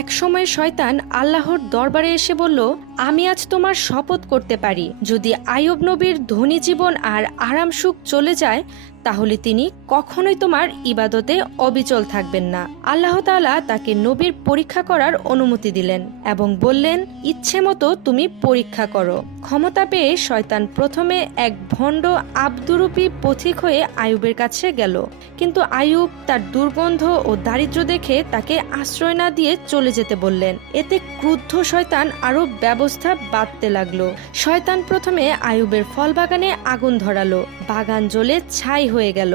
একসময় শয়তান আল্লাহর দরবারে এসে বলল, আমি আজ তোমার শপথ করতে পারি, যদি আইয়ুব নবীর ধনী জীবন আর আরাম সুখ চলে যায় তাহলে তিনি কখনোই তোমার ইবাদতে অবিচল থাকবেন না। আল্লাহ তাআলা তাকে নবীর পরীক্ষা করার অনুমতি দিলেন এবং বললেন, ইচ্ছে মতো তুমি পরীক্ষা করো। ক্ষমতা পেয়ে শয়তান প্রথমে এক ভণ্ড আব্দুরূপী পথিক হয়ে আইয়ুবের কাছে গেল, কিন্তু আইয়ুব তার দুর্গন্ধ ও দারিদ্র্য দেখে তাকে আশ্রয় না দিয়ে চলে যেতে বললেন। এতে ক্রুদ্ধ শয়তান আরো ব্যবস্থা বাঁধতে লাগলো। শয়তান প্রথমে আইয়ুবের ফল বাগানে আগুন ধরালো, বাগান জ্বলে ছাই হয়ে গেল।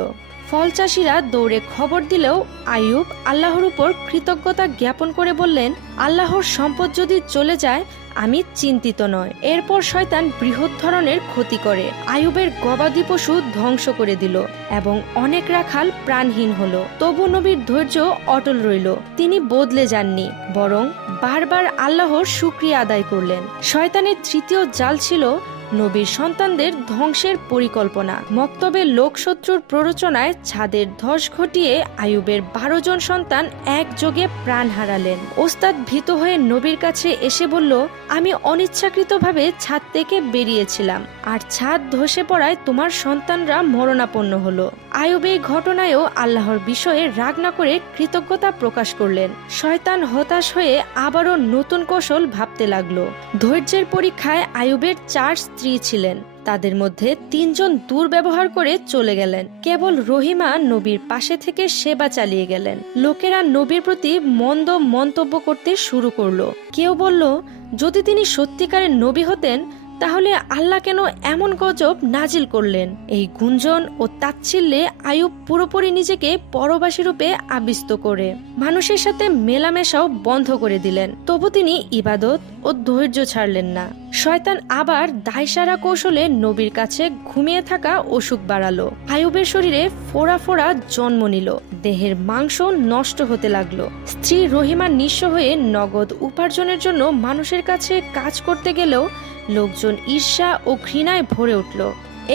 ফল চাষিরা দৌড়ে খবর দিলেও আইয়ুব আল্লাহর উপর কৃতজ্ঞতা জ্ঞাপন করে বললেন, আল্লাহর সম্পদ যদি চলে যায় আমি চিন্তিত নয়। এরপর শয়তান বৃহৎ ধরনের ক্ষতি করে আইয়ুবের গবাদি পশু ধ্বংস করে দিল এবং অনেক রাখাল প্রাণহীন হলো। তবু নবীর ধৈর্য অটল রইল, তিনি বদলে যাননি, বরং বারবার আল্লাহর শুকরিয়া আদায় করলেন। শয়তানের তৃতীয় জাল ছিল নবীর সন্তানদের ধ্বংসের পরিকল্পনা। মক্তবের লোকশত্রুর প্ররোচনায় ছাদের ধস ঘটিয়ে আইয়ুবের 12 জন সন্তান একযোগে প্রাণ হারালেন। ওস্তাদ ভীত হয়ে নবীর কাছে এসে বলল, আমি অনিচ্ছাকৃতভাবে ছাদ থেকে বেরিয়েছিলাম আর ছাদ ধসে পড়ায় তোমার সন্তানরা মরণাপন্ন হলো। আইয়ুব এই ঘটনায়ও আল্লাহর বিষয়ে রাগ না করে কৃতজ্ঞতা প্রকাশ করলেন। শয়তান হতাশ হয়ে আবারও নতুন কৌশল ভাবতে লাগলো। ধৈর্যের পরীক্ষায় আইয়ুবের 4 স্ত্রী ছিলেন, তাদের মধ্যে 3 জন দুর্ব্যবহার করে চলে গেলেন। কেবল রহিমা নবীর পাশে থেকে সেবা চালিয়ে গেলেন। লোকেরা নবীর প্রতি মন্দ মন্তব্য করতে শুরু করলো। কেউ বলল, যদি তিনি সত্যিকারের নবী হতেন তাহলে আল্লাহ কেন এমন গজব নাজিল করলেন। এই গুঞ্জন ও তাচ্ছিল্যে আইয়ুব পুরোপুরি নিজেকে পরবাসী রূপে আবিষ্ট করে মানুষের সাথে মেলামেশাও বন্ধ করে দিলেন। তবু তিনি ইবাদত ও ধৈর্য ছাড়লেন না। শয়তান আবার দায়সারা কৌশলে নবীর কাছে ঘুমিয়ে থাকা অসুখ বাড়ালো। আইয়ুবের শরীরে ফোড়া ফোড়া জন্ম নিল, দেহের মাংস নষ্ট হতে লাগলো। স্ত্রী রহিমা নিঃস্ব হয়ে নগদ উপার্জনের জন্য মানুষের কাছে কাজ করতে গেলেও লোকজন ঈর্ষা ও ঘৃণায় ভরে উঠল।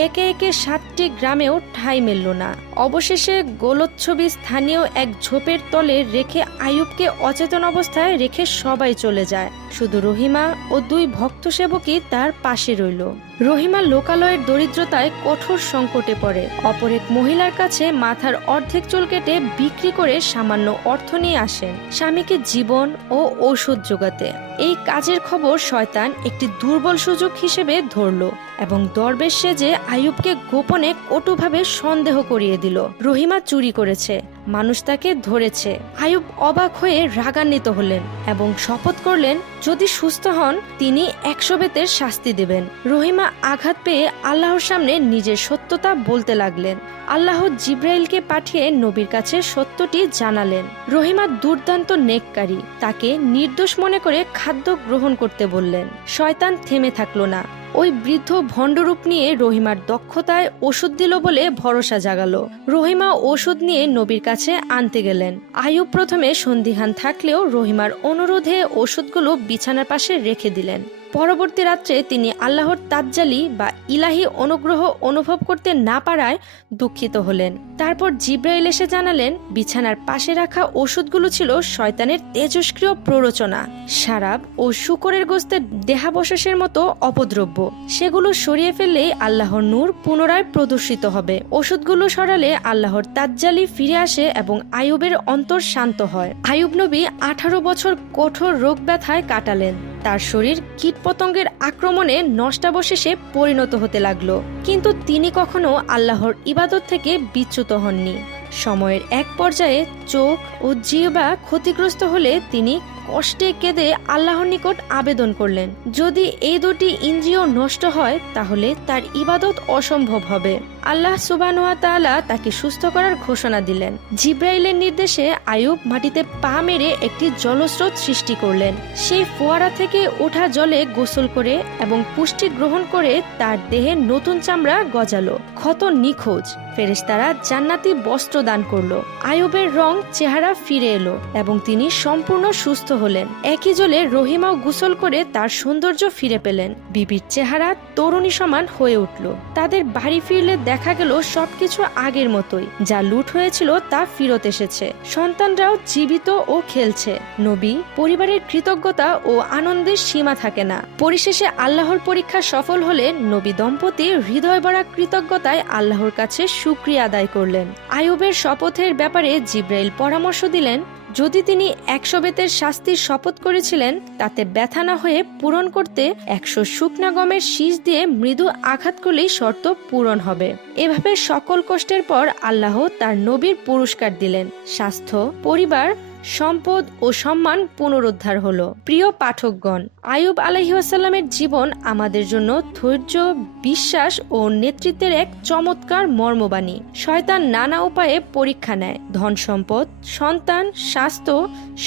একে একে 7টি গ্রামেও ঠাঁই মিলল না। অবশেষে গোলচ্ছবি স্থানীয় এক ঝোপের তলে রেখে আইয়ুবকে অচেতন অবস্থায় রেখে সবাই চলে যায়। শুধু রহিমা ও 2 ভক্ত সেবকই তার পাশে রইল। রহিমা লোকালয়ের দরিদ্রতায় কঠোর সংকটে পড়ে। অপর এক মহিলার কাছে মাথার অর্ধেক চুল কেটে বিক্রি করে সামান্য অর্থ নিয়ে আসেন স্বামীকে জীবন ও ঔষধ যোগাতে। এই কাজের খবর শয়তান একটি দুর্বল সুযোগ হিসেবে ধরল এবং দরবেশ সেজে আইয়ুবকে গোপনে কটুভাবে সন্দেহ করিয়ে দিল। রহিমা চুরি করেছে, মানুষ তাকে ধরেছে। আইয়ুব অবাক হয়ে রাগান্বিত হলেন এবং শপথ করলেন, যদি সুস্থ হন তিনি 100 বেতের শাস্তি দেবেন। রহিমা আঘাত পেয়ে আল্লাহর সামনে নিজের সত্যতা বলতে লাগলেন। আল্লাহ জিব্রাইলকে পাঠিয়ে নবীর কাছে সত্যটি জানালেন। রহিমা দুর্দান্ত নেককারী, তাকে নির্দোষ মনে করে খাদ্য গ্রহণ করতে বললেন। শয়তান থেমে থাকলো না। ওই বৃদ্ধ ভণ্ডরূপ নিয়ে রহিমার দক্ষতায় ওষুধ দিল বলে ভরসা জাগালো। রহিমা ওষুধ নিয়ে নবীর কাছে আনতে গেলেন। আইয়ুব প্রথমে সন্দিহান থাকলেও রহিমার অনুরোধে ওষুধগুলো বিছানার পাশে রেখে দিলেন। পরবর্তী রাত্রে তিনি আল্লাহর তাজ্জালি বা ইলাহি অনুগ্রহ অনুভব করতে না পারায় দুঃখিত হলেন। তারপর জিব্রাইল এসে জানালেন, বিছানার পাশে রাখা ওষুধগুলো ছিল শয়তানের তেজস্ক্রিয় প্ররোচনা, শারাব ও শূকরের গোস্তের দেহাবশেষের মতো অপদ্রব্য। সেগুলো সরিয়ে ফেললেই আল্লাহর নূর পুনরায় প্রদর্শিত হবে। ওষুধগুলো সরালে আল্লাহর তাজ্জালি ফিরে আসে এবং আইয়ুবের অন্তর শান্ত হয়। আইয়ুব নবী 18 বছর কঠোর রোগ ব্যথায় কাটালেন। তার শরীর কীটপতঙ্গের আক্রমণে নষ্টাবশেষে পরিণত হতে লাগলো, কিন্তু তিনি কখনো আল্লাহর ইবাদত থেকে বিচ্যুত হননি। সময়ের এক পর্যায়ে চোখ ও জিহ্বা ক্ষতিগ্রস্ত হলে তিনি কষ্টে কেঁদে আল্লাহর নিকট আবেদন করলেন, যদি এই 2টি ইন্দ্রিয় নষ্ট হয় তাহলে তার ইবাদত অসম্ভব হবে। আল্লাহ সুবহানাহু ওয়া তাআলা তাকে সুস্থ করার ঘোষণা দিলেন। জিব্রাইলের নির্দেশে আইয়ুব মাটিতে পা মেরে একটি জলস্রোত সৃষ্টি করলেন। সেই ফোয়ারা থেকে ওঠা জলে গোসল করে এবং পুষ্টি গ্রহণ করে তার দেহে নতুন চামড়া গজালো। ক্ষত নিখোঁজ। ফেরেশতারা জান্নাতি বস্ত্র দান করলো। আইয়ুবের রং চেহারা ফিরে এলো এবং তিনি সম্পূর্ণ সুস্থ হলেন। একই জলে রহিমাও গোসল করে তার সৌন্দর্য ফিরে পেলেন। বিবির চেহারা তরুণী সমান হয়ে উঠল। তাদের বাড়ি ফিরলে দেখা গেল সবকিছু আগের মতোই। যা লুট হয়েছিল তা ফিরত এসেছে। সন্তানরাও জীবিত ও খেলছে। নবী পরিবারের কৃতজ্ঞতা ও আনন্দের সীমা থাকে না। পরিশেষে আল্লাহর পরীক্ষা সফল হলে নবী দম্পতি হৃদয় ভরা কৃতজ্ঞতায় আল্লাহর কাছে শুকরিয়া আদায় করলেন। আইয়ুবের শপথের ব্যাপারে জিব্রাইল পরামর্শ দিলেন, যদি তিনি 100 বেতের শাস্তির শপথ করেছিলেন তাতে ব্যথা না হয়ে পূরণ করতে 100 শুকনা গমের শীষ দিয়ে মৃদু আঘাত করলেই শর্ত পূরণ হবে। এভাবে সকল কষ্টের পর আল্লাহ তার নবীর পুরস্কার দিলেন। স্বাস্থ্য, পরিবার, সম্পদ ও সম্মান পুনরুদ্ধার হলো। প্রিয় পাঠকগণ, আইয়ুব আলাইহিসসালামের জীবন আমাদের জন্য ধৈর্য, বিশ্বাস ও নেতৃত্বের এক চমৎকার মর্মবাণী। শয়তান নানা উপায়ে পরীক্ষা নেয়, ধন সম্পদ, সন্তান, স্বাস্থ্য,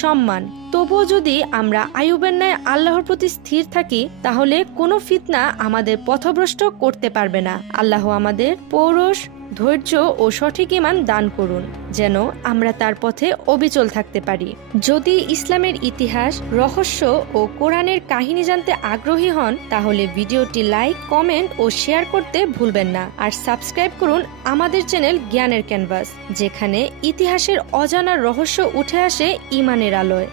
সম্মান। তবুও যদি আমরা আইয়ুবের ন্যায় আল্লাহর প্রতি স্থির থাকি তাহলে কোনো ফিতনা আমাদের পথভ্রষ্ট করতে পারবে না। আল্লাহ আমাদের পৌরুষ, ধৈর্য ও সঠিক ঈমান দান করুন, যেন আমরা তার পথে অবিচল থাকতে পারি। যদি ইসলামের ইতিহাস, রহস্য ও কোরআনের কাহিনী জানতে আগ্রহী হন তাহলে ভিডিওটি লাইক, কমেন্ট ও শেয়ার করতে ভুলবেন না। আর সাবস্ক্রাইব করুন আমাদের চ্যানেল জ্ঞানের ক্যানভাস, যেখানে ইতিহাসের অজানা রহস্য উঠে আসে ঈমানের আলোয়।